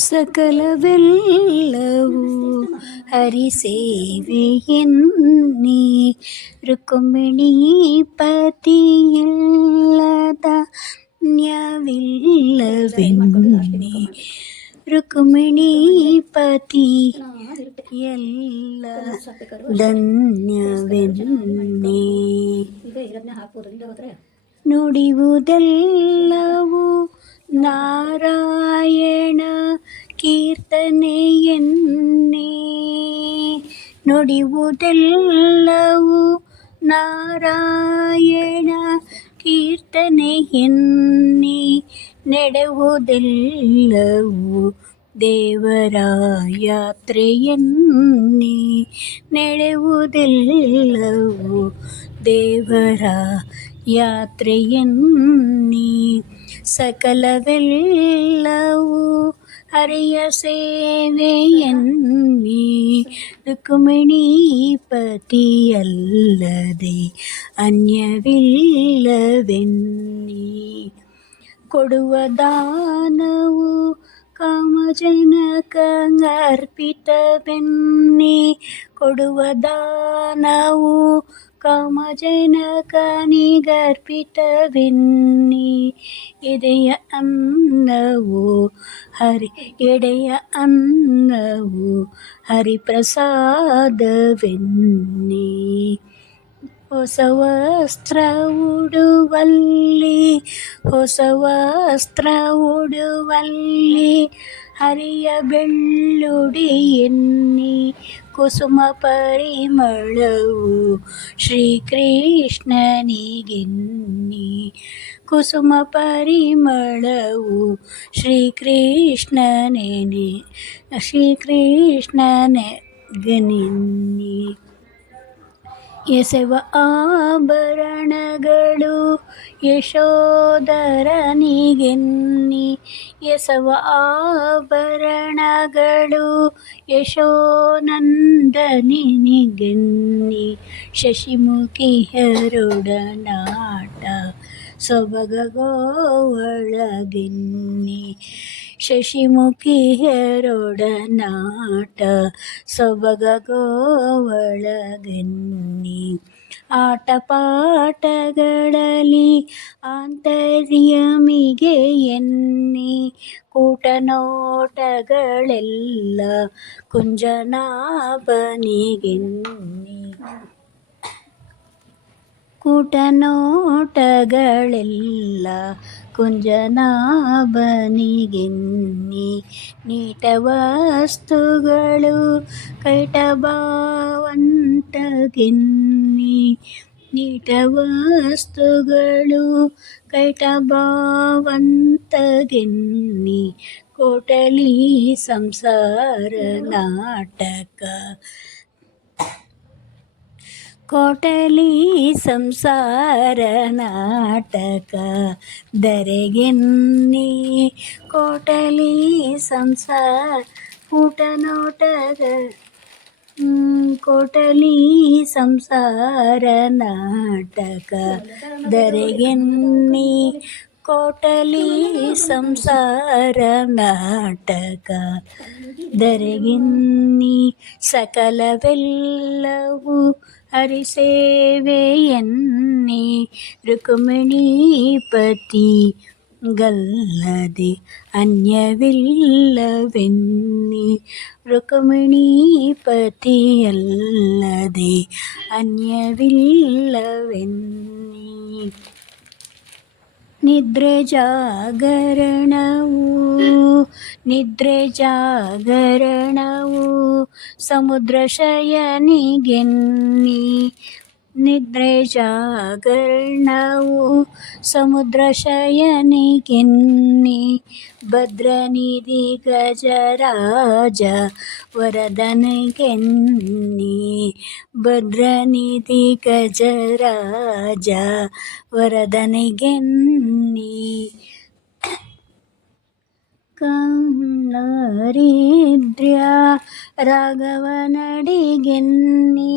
ಸಕಲವೆಲ್ಲವೂ ಹರಿಸೇವೆಯನ್ನಿ ರುಕ್ಮಿಣೀ ಪತಿಯಿಲ್ಲದ ನ್ಯವಿಲ್ಲವೆನ್ನಿ ರುಕ್ಮಿಣೀ ಪತಿ ಎಲ್ಲ ಧನ್ಯವೆನ್ನಿ ನುಡಿಯುವುದೆಲ್ಲವೂ ನಾರಾಯಣ ಕೀರ್ತನೆಯನ್ನೇ ನುಡಿಯುವುದೆಲ್ಲವೂ ನಾರಾಯಣ ಕೀರ್ತನೆಯನ್ನೇ ನಡೆಯುವುದೆಲ್ಲವೂ ದೇವರ ಯಾತ್ರೆಯನ್ನೇ ನಡೆಯುವುದೆಲ್ಲವೂ ದೇವರ ಯಾತ್ರೆಯನ್ನೇ ಸಕಲವೆಲ್ಲವೂ ಹರಿಯ ಸೇವೆಯನ್ನೇ ರುಕ್ಮಿಣೀ ಪತಿಯಲ್ಲದೆ ಅನ್ಯವಿಲ್ಲವೆನ್ನಿ ಕೊಡುವ ದಾನವು ಕಾಮಜನಕ ಅರ್ಪಿತವೆನ್ನಿ ಕೊಡುವ ದಾನವು ಕಾಮಜನಕನಿಗರ್ಪಿತವೆನ್ನಿ ಎದೆಯ ಅನ್ನವು ಎಡೆಯ ಅನ್ನವು ಹರಿಪ್ರಸಾದವೆನ್ನಿ ಹೊಸ ವಸ್ತ್ರ ಉಡುವಲ್ಲಿ ಹೊಸ ವಸ್ತ್ರ ಉಡುವಲ್ಲಿ ಹರಿಯ ಬೆಳ್ಳುಡಿಯನ್ನಿ ಕುಸುಮ ಪರಿಮಳವು ಶ್ರೀಕೃಷ್ಣನಿಗೆನ್ನಿ ಕುಸುಮ ಪರಿಮಳವು ಶ್ರೀಕೃಷ್ಣನಿಗೆನ್ನಿ ಎಸೆವ ಆಭರಣಗಳು ಯಶೋಧರನಿಗೆನ್ನಿ ಎಸವ ಆಭರಣಗಳು ಯಶೋನಂದನಿಗೆನ್ನಿ ಶಶಿಮುಖಿಯರೊಡನಾಟ ಸೊಬಗಗೋವಳಗೆನ್ನಿ ಶಶಿಮುಖಿಯರೊಡನಾಟ ಸೊಬಗಗೋವಳಗೆನ್ನಿ ಆಟಪಾಠಗಳಲ್ಲಿ ಆಂತರ್ಯಮಿಗೆ ಎನ್ನಿ ಕೂಟನೋಟಗಳೆಲ್ಲ ಕುಂಜನಾಭನಿಗೆನ್ನಿ ಕೂಟನೋಟಗಳೆಲ್ಲ ಕುಂಜನಾಭನಿಗೆನ್ನಿ ನೀಟ ವಸ್ತುಗಳು ಕೈಟಭಾವಂತಗೆನ್ನಿ ನೀಟ ವಸ್ತುಗಳು ಕೈಟಭಾವಂತಗೆನ್ನಿ ಕೋಟಲಿ ಸಂಸಾರ ನಾಟಕ ಕೋಟಲಿ ಸಂಸಾರ ನಾಟಕ ದರೆಗೆನ್ನಿ ಕೋಟಲಿ ಸಂಸಾರ ಕೂಟನೋಟಗ ಕೋಟಲಿ ಸಂಸಾರ ನಾಟಕ ದರೆಗೆನ್ನಿ ಕೋಟಲಿ ಸಂಸಾರ ನಾಟಕ ದರೆಗೆನ್ನಿ ಸಕಲವೆಲ್ಲವೂ ಹರಿಸೇವೆಯನ್ನಿ ರುಕ್ಮಿಣೀ ಪತಿ ಗಲ್ಲದೆ ಅನ್ಯವಿಲ್ಲವೆನ್ನಿ ರುಕ್ಮಿಣೀ ಪತಿಯಲ್ಲದೆ ಅನ್ಯವಿಲ್ಲವೆನ್ನಿ ನಿದ್ರೆ ಜಾಗರಣವು ಸಮುದ್ರ ಶಯನಿಗೆನ್ನಿ ನಿದ್ರೆ ಜಾಗರಣವು ಸಮುದ್ರ ಶಯನಿಗೆನ್ನಿ ಭದ್ರನಿಧಿ ಗಜರಾಜ ವರದನಿಗೆನ್ನಿ ಭದ್ರನಿಧಿ ಗಜರಾಜ ವರದನಿಗೆನ್ನಿ ಕನ್ನರಿದ್ರ್ಯ ರಾಘವನಡಿಗೆನ್ನಿ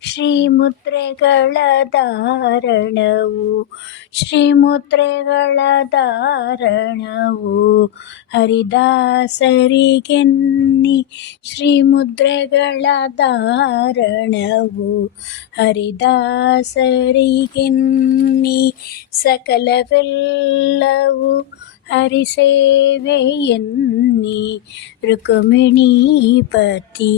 ಶ್ರೀಮುದ್ರೆಗಳ ಧಾರಣವು ಶ್ರೀಮುದ್ರೆಗಳ ಧಾರಣವು ಹರಿದಾಸರಿಗೆನ್ನಿ ಶ್ರೀಮುದ್ರೆಗಳ ಧಾರಣವು ಹರಿದಾಸರಿಗೆನ್ನಿ ಸಕಲವೆಲ್ಲವೂ ಹರಿಸೇವೆಯನ್ನಿ ರುಕ್ಮಿಣೀಪತಿ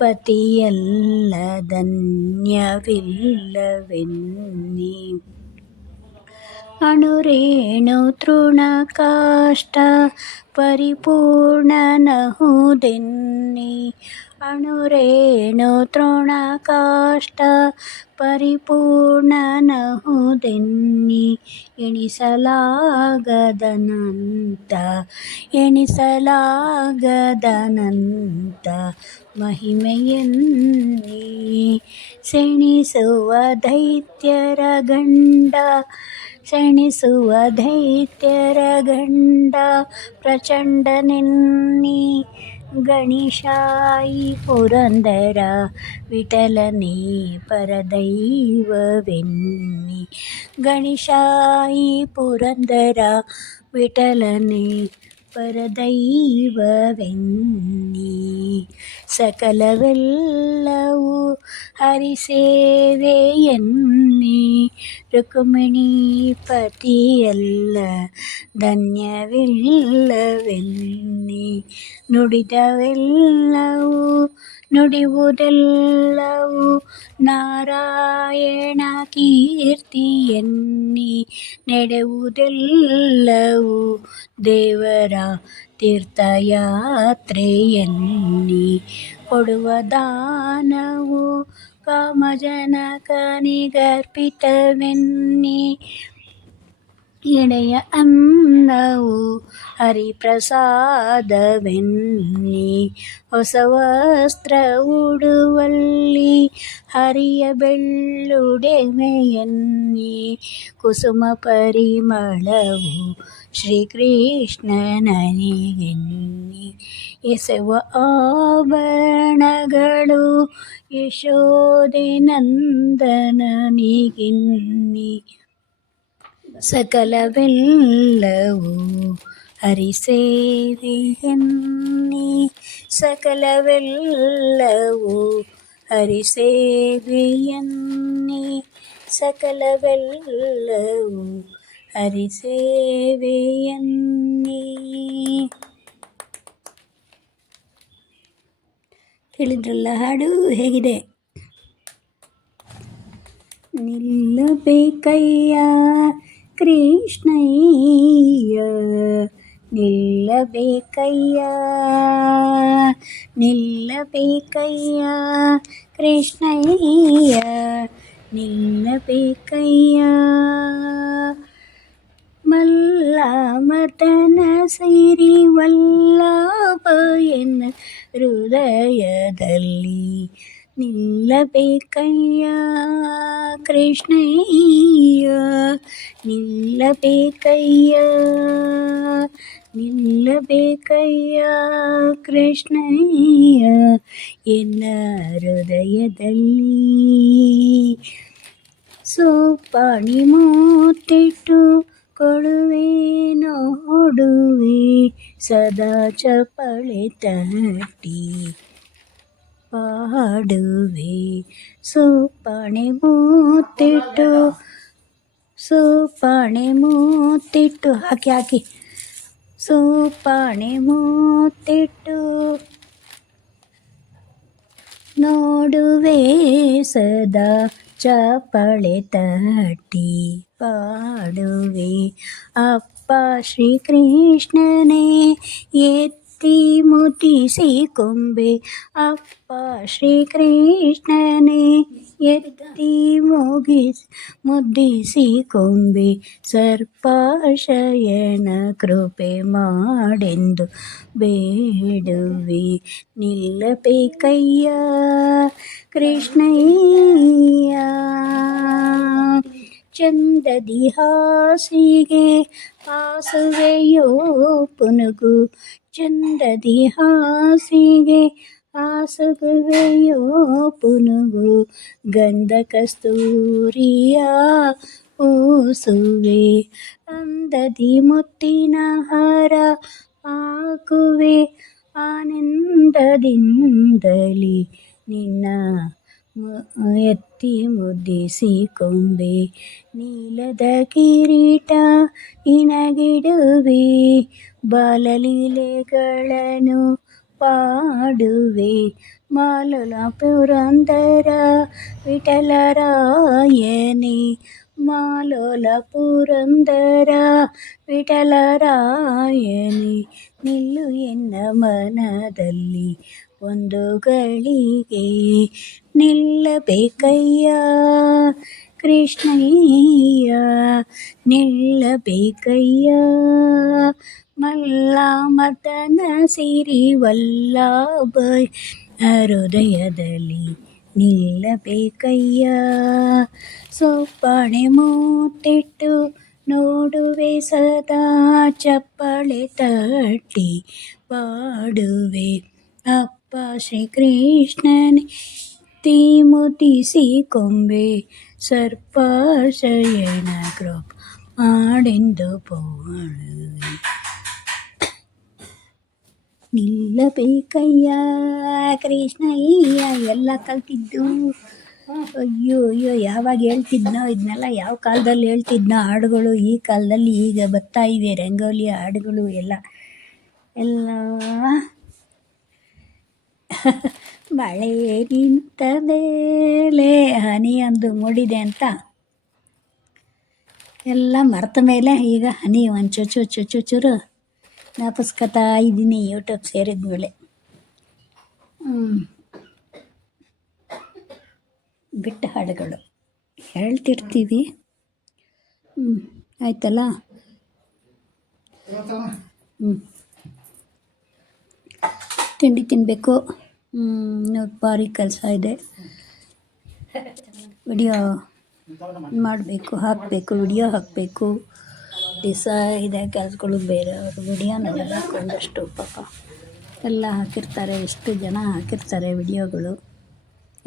ಪತಿಯಲ್ಲದನ್ಯವಿಲ್ಲವೆನ್ನಿ ಅಣುರೇಣು ತೃಣಕಾಷ್ಟ ಪರಿಪೂರ್ಣನಹುದೆನ್ನಿ ಅಣುರೇಣು ತೃಣಕಾಷ್ಟ ಪರಿಪೂರ್ಣನಹುದೆನ್ನಿ ಎಣಿಸಲಾಗದನಂತ ಮಹಿಮೆಯನ್ನಿ ಸೆಣಿಸುವ ದೈತ್ಯರ ಗಂಡ ಪ್ರಚಂಡನೆನ್ನಿ ಗಣೇಶಾಯಿ ಪುರಂದರ ವಿಠಲನೇ ಪರದೈವವೆನ್ನಿ ಗಣೇಶಾಯಿ ಪುರಂದರ ವಿಠಲನೇ ಪರದೈವವೆನ್ನಿ ಸಕಲವೆಲ್ಲವೂ ಹರಿಸೇವೆಯನ್ನಿ ರುಕ್ಮಿಣೀಪತಿಯಲ್ಲ ಧನ್ಯವಿಲ್ಲವೆನ್ನಿ ನುಡಿಯುವುದೆಲ್ಲವೂ ನಾರಾಯಣ ಕೀರ್ತಿಯನ್ನಿ ನಡೆಯುವುದೆಲ್ಲವೂ ದೇವರ ತೀರ್ಥಯಾತ್ರೆಯನ್ನಿ ಕೊಡುವ ದಾನವು ಕಾಮಜನಕನಿಗರ್ಪಿತವೆನ್ನಿ ಎಡೆಯ ಅನ್ನವು ಹರಿಪ್ರಸಾದವೆನ್ನಿ ಹೊಸ ವಸ್ತ್ರ ಉಡುವಲ್ಲಿ ಹರಿಯ ಬೆಳ್ಳುಡೆಮೆಯನ್ನಿ ಕುಸುಮ ಪರಿಮಳವು ಶ್ರೀಕೃಷ್ಣನಿಗೆನ್ನಿ ಎಸೆವ ಆಭರಣಗಳು ಯಶೋದೆ ನಂದನನಿಗೆನ್ನಿ ಸಕಲವೆಲ್ಲವೂ ಹರಿಸೇವೆಯನ್ನಿ ಸಕಲವೆಲ್ಲವೂ ಹರಿಸೇವೆಯನ್ನಿ ಸಕಲವೆಲ್ಲವೂ ಹರಿಸೇವೆಯನ್ನಿ. ಕೇಳಿದ್ರಲ್ಲ ಹಾಡು ಹೇಗಿದೆ? ನಿಲ್ಲಬೇಕಯ್ಯ ಕೃಷ್ಣಯ್ಯ ನಿಲ್ಲಬೇಕಯ್ಯ ನಿಲ್ಲಬೇಕಯ್ಯ ಕೃಷ್ಣಯ್ಯ ನಿಲ್ಲಬೇಕಯ್ಯ ಮಲ್ಲಮತನ ಸಿರಿ ವಲ್ಲಭ ಎನ್ನ ಹೃದಯದಲ್ಲಿ ನಿಲ್ಲಬೇಕಯ್ಯ ಕೃಷ್ಣಯ್ಯ ನಿಲ್ಲಬೇಕಯ್ಯ ನಿಲ್ಲಬೇಕಯ್ಯ ಕೃಷ್ಣಯ್ಯ ಎನ್ನ ಹೃದಯದಲ್ಲಿ ಸೋಪಾಣಿ ಮುತ್ತಿಟ್ಟು ಕೊಡುವೆ ನೋಡುವೆ ಸದಾ ಚಪಳೆ ತಟ್ಟಿ ಪಾಡುವೆ ಸೋಪಾಣಿ ಮುತ್ತಿಟ್ಟು ಹಾಕಿ ಸೋಪಾಣಿ ಮುತ್ತಿಟ್ಟು ನೋಡುವೆ ಸದಾ ಚಪಳೆ ತಟ್ಟಿ ಪಾಡುವೆ ಅಪ್ಪ ಶ್ರೀಕೃಷ್ಣನೇ ಎತ್ತಿ ಮುದ್ದಿಸಿ ಕೊಂಬೆ ಅಪ್ಪ ಶ್ರೀಕೃಷ್ಣನೇ ಎತ್ತಿ ಮುದ್ದಿಸಿ ಕೊಂಬೆ ಸರ್ಪಶಯನ ಕೃಪೆ ಮಾಡೆಂದು ಬೇಡುವೆ ನಿಲ್ಲಬೇಕಯ್ಯ ಕೃಷ್ಣಯ್ಯ ಚಂದದಿ ಹಾಸಿಗೆ ಹಾಸುವೆಯೋ ಪುನುಗು, ಚಂದದಿ ಹಾಸಿಗೆ ಹಾಸುವೆಯೋ ಪುನುಗು, ಗಂಧ ಕಸ್ತೂರಿಯ ಪೂಸುವೆ, ಅಂದದಿ ಮುತ್ತಿನ ಹಾರ ಹಾಕುವೆ, ಆನಂದದಿಂದಲೇ ನಿನ್ನ ಎತ್ತಿ ಮುದ್ದಿಸಿಕೊಂಬೆ, ನೀಲದ ಕಿರೀಟ ನಿನಗಿಡುವೆ, ಬಾಲಲೀಲೆಗಳನ್ನು ಪಾಡುವೆ, ಮಾಲೋಲ ಪುರಂದರ ವಿಠಲರಾಯನೇ, ಮಾಲೋಲ ಪುರಂದರ ವಿಠಲರಾಯನೇ, ನಿಲ್ಲು ಎನ್ನ ಮನದಲ್ಲಿ ಒಂದು ಗಳಿಗೆ, ನಿಲ್ಲಬೇಕಯ್ಯ ಕೃಷ್ಣಯ್ಯ, ನಿಲ್ಲಬೇಕಯ್ಯ ಮಲ್ಲ ಮದನ ಸಿರಿವಲ್ಲಭ ಹೃದಯದಲ್ಲಿ ನಿಲ್ಲಬೇಕಯ್ಯ, ಸೊಪ್ಪಾಣೆ ಮೂತಿಟ್ಟು ನೋಡುವೆ ಸದಾ, ಚಪ್ಪಳೆ ತಟ್ಟಿ ಪಾಡುವೆ, ಅಪ್ಪ ಶ್ರೀಕೃಷ್ಣನೇ ತೀ ಮುದ್ದಿಸಿಕೊಂಬೆ, ಸರ್ಪಶಯನ ಕೃಪ ಮಾಡೆಂದು ಪಾಡುವೆ, ನಿಲ್ಲಬೇಕಯ್ಯ ಕೃಷ್ಣಯ್ಯ. ಎಲ್ಲ ಕಲ್ತಿದ್ದು ಅಯ್ಯೋ ಅಯ್ಯೋ ಯಾವಾಗ ಹೇಳ್ತಿದ್ನೋ ಇದನ್ನೆಲ್ಲ, ಯಾವ ಕಾಲದಲ್ಲಿ ಹೇಳ್ತಿದ್ನೋ ಹಾಡುಗಳು, ಈ ಕಾಲದಲ್ಲಿ ಈಗ ಬರ್ತಾ ಇವೆ ರಂಗೋಲಿ ಹಾಡುಗಳು ಎಲ್ಲ ಎಲ್ಲ ಮಳೆ ನಿಂತ ಮೇಲೆ ಹನಿ ಅಂದು ಮೂಡಿದೆ ಅಂತ ಎಲ್ಲ ಮರೆತ ಮೇಲೆ ಈಗ ಹನಿ ಒಂದು ಚೂರು ಜ್ಞಾಪಿಸ್ಕೊತಾ ಇದ್ದೀನಿ ಯೂಟ್ಯೂಬ್ ಸೇರಿದ ಮೇಲೆ. ಬಿಟ್ಟ ಹಾಡುಗಳು ಹೇಳ್ತಿರ್ತೀವಿ. ಆಯ್ತಲ್ಲ. ತಿಂಡಿ ತಿನ್ನಬೇಕು. ಭಾರಿ ಕೆಲಸ ಇದೆ. ವಿಡಿಯೋ ಮಾಡಬೇಕು, ಹಾಕಬೇಕು, ವಿಡಿಯೋ ಹಾಕಬೇಕು. ದಿವಸ ಇದೆ ಕೆಲಸಗಳು. ಬೇರೆಯವರು ವಿಡಿಯೋ ನೋಡಲ್ಲ, ಒಂದಷ್ಟು ಪಾಪ ಎಲ್ಲ ಹಾಕಿರ್ತಾರೆ, ಎಷ್ಟು ಜನ ಹಾಕಿರ್ತಾರೆ ವಿಡಿಯೋಗಳು,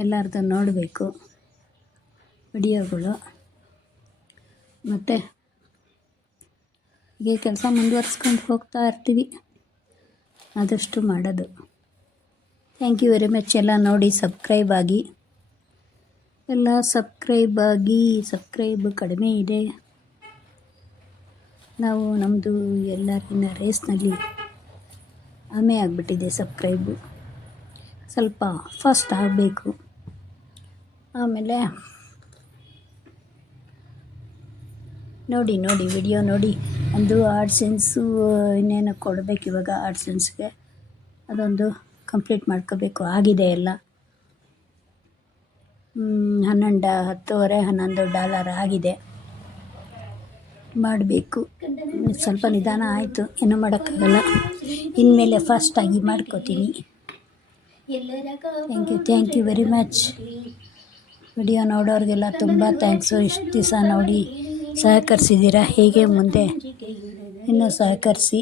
ಎಲ್ಲರದ್ದು ನೋಡಬೇಕು ವಿಡಿಯೋಗಳು. ಮತ್ತು ಹೀಗೆ ಕೆಲಸ ಮುಂದುವರ್ಸ್ಕೊಂಡು ಹೋಗ್ತಾ ಇರ್ತೀವಿ, ಆದಷ್ಟು ಮಾಡೋದು. Thank you very much. ಎಲ್ಲ ನೋಡಿ ಸಬ್ಸ್ಕ್ರೈಬ್ ಆಗಿ, ಎಲ್ಲ ಸಬ್ಸ್ಕ್ರೈಬ್ ಆಗಿ. ಸಬ್ಸ್ಕ್ರೈಬ್ ಕಡಿಮೆ ಇದೆ. ನಾವು ನಮ್ಮದು ಎಲ್ಲರಿಗಿನ್ನ ರೇಸ್ನಲ್ಲಿ ಆಮೆ ಆಗಿಬಿಟ್ಟಿದೆ ಸಬ್ಸ್ಕ್ರೈಬು. ಸ್ವಲ್ಪ ಫಾಸ್ಟ್ ಆಗಬೇಕು. ಆಮೇಲೆ ನೋಡಿ ವಿಡಿಯೋ ನೋಡಿ. ಒಂದು ಆಡ್ಸೆನ್ಸು ಇನ್ನೇನು ಕೊಡಬೇಕು ಇವಾಗ. ಆಡ್ಸೆನ್ಸ್ಗೆ ಅದೊಂದು ಕಂಪ್ಲೀಟ್ ಮಾಡ್ಕೋಬೇಕು. ಆಗಿದೆ ಎಲ್ಲ. $11 ಆಗಿದೆ. ಮಾಡಬೇಕು. ಸ್ವಲ್ಪ ನಿಧಾನ ಆಯಿತು, ಏನೂ ಮಾಡೋಕ್ಕಾಗಲ್ಲ. ಇನ್ಮೇಲೆ ಫಾಸ್ಟಾಗಿ ಮಾಡ್ಕೋತೀನಿ. Thank you very much. Video ನೋಡೋರಿಗೆಲ್ಲ ತುಂಬ ಥ್ಯಾಂಕ್ಸು. ಇಷ್ಟು ದಿವಸ ನೋಡಿ ಸಹಕರಿಸಿದ್ದೀರಾ. ಹೀಗೆ ಮುಂದೆ ಇನ್ನೂ ಸಹಕರಿಸಿ.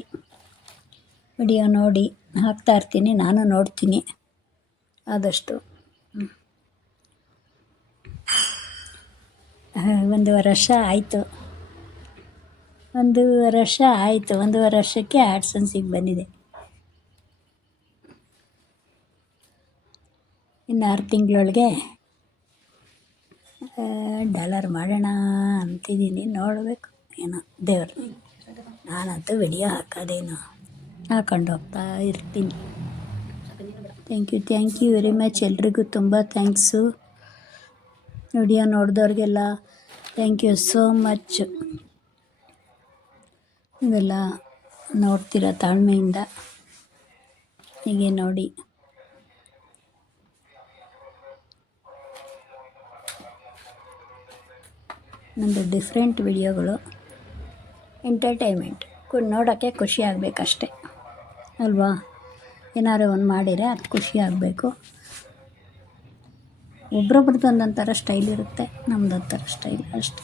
ವಿಡಿಯೋ ನೋಡಿ ಹಾಕ್ತಾಯಿರ್ತೀನಿ, ನಾನು ನೋಡ್ತೀನಿ ಆದಷ್ಟು. 1 ವರ್ಷ ಆಯಿತು. 1 ವರ್ಷ ಆಯಿತು. 1 ವರ್ಷಕ್ಕೆ ಆಡ್ಸೆನ್ಸಿಗೆ ಬಂದಿದೆ. ಇನ್ನು 6 ತಿಂಗಳೊಳಗೆ $1 ಮಾಡೋಣ ಅಂತಿದ್ದೀನಿ. ನೋಡಬೇಕು ಏನೋ ದೇವರು. ನಾನಂತೂ ವಿಡಿಯೋ ಹಾಕೋದೇನು ಹಾಕೊಂಡು ಹೋಗ್ತಾ ಇರ್ತೀನಿ. Thank you very much. ಎಲ್ರಿಗೂ ತುಂಬ ಥ್ಯಾಂಕ್ಸು. ವಿಡಿಯೋ ನೋಡಿದವ್ರಿಗೆಲ್ಲ ಥ್ಯಾಂಕ್ ಯು ಸೋ ಮಚ್. ಇವೆಲ್ಲ ನೋಡ್ತೀರ ತಾಳ್ಮೆಯಿಂದ. ಹೀಗೆ ನೋಡಿ. ನಂದು ಡಿಫ್ರೆಂಟ್ ವಿಡಿಯೋಗಳು, ಎಂಟರ್ಟೈನ್ಮೆಂಟ್, ನೋಡೋಕ್ಕೆ ಖುಷಿ ಆಗಬೇಕಷ್ಟೆ ಅಲ್ವಾ. ಏನಾದ್ರು ಒಂದು ಮಾಡಿದರೆ ಅದು ಖುಷಿ ಆಗಬೇಕು. ಒಬ್ರೊಬ್ರದ್ದು ಒಂದೊಂಥರ ಸ್ಟೈಲ್ ಇರುತ್ತೆ, ನಮ್ಮದೊಂಥರ ಸ್ಟೈಲ್ ಅಷ್ಟೆ.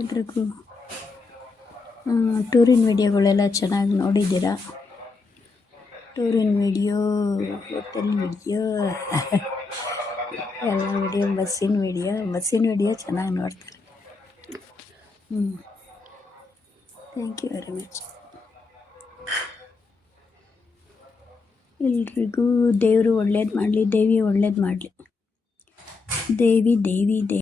ಎಲ್ರಿಗೂ ಟೂರಿನ ವಿಡಿಯೋಗಳೆಲ್ಲ ಚೆನ್ನಾಗಿ ನೋಡಿದ್ದೀರಾ. ಟೂರಿನ ವಿಡಿಯೋ, ಹೋಟೆಲ್ ವಿಡಿಯೋ ಎಲ್ಲ ವಿಡಿಯೋ, ಬಸ್ಸಿನ ವಿಡಿಯೋ ಚೆನ್ನಾಗಿ ನೋಡ್ತಾರೆ. Thank you very much. ಎಲ್ರಿಗೂ ದೇವರು ಒಳ್ಳೇದು ಮಾಡಲಿ, ದೇವಿ ಒಳ್ಳೇದು ಮಾಡಲಿ. ದೇವಿ ದೇವಿ ದೇವಿ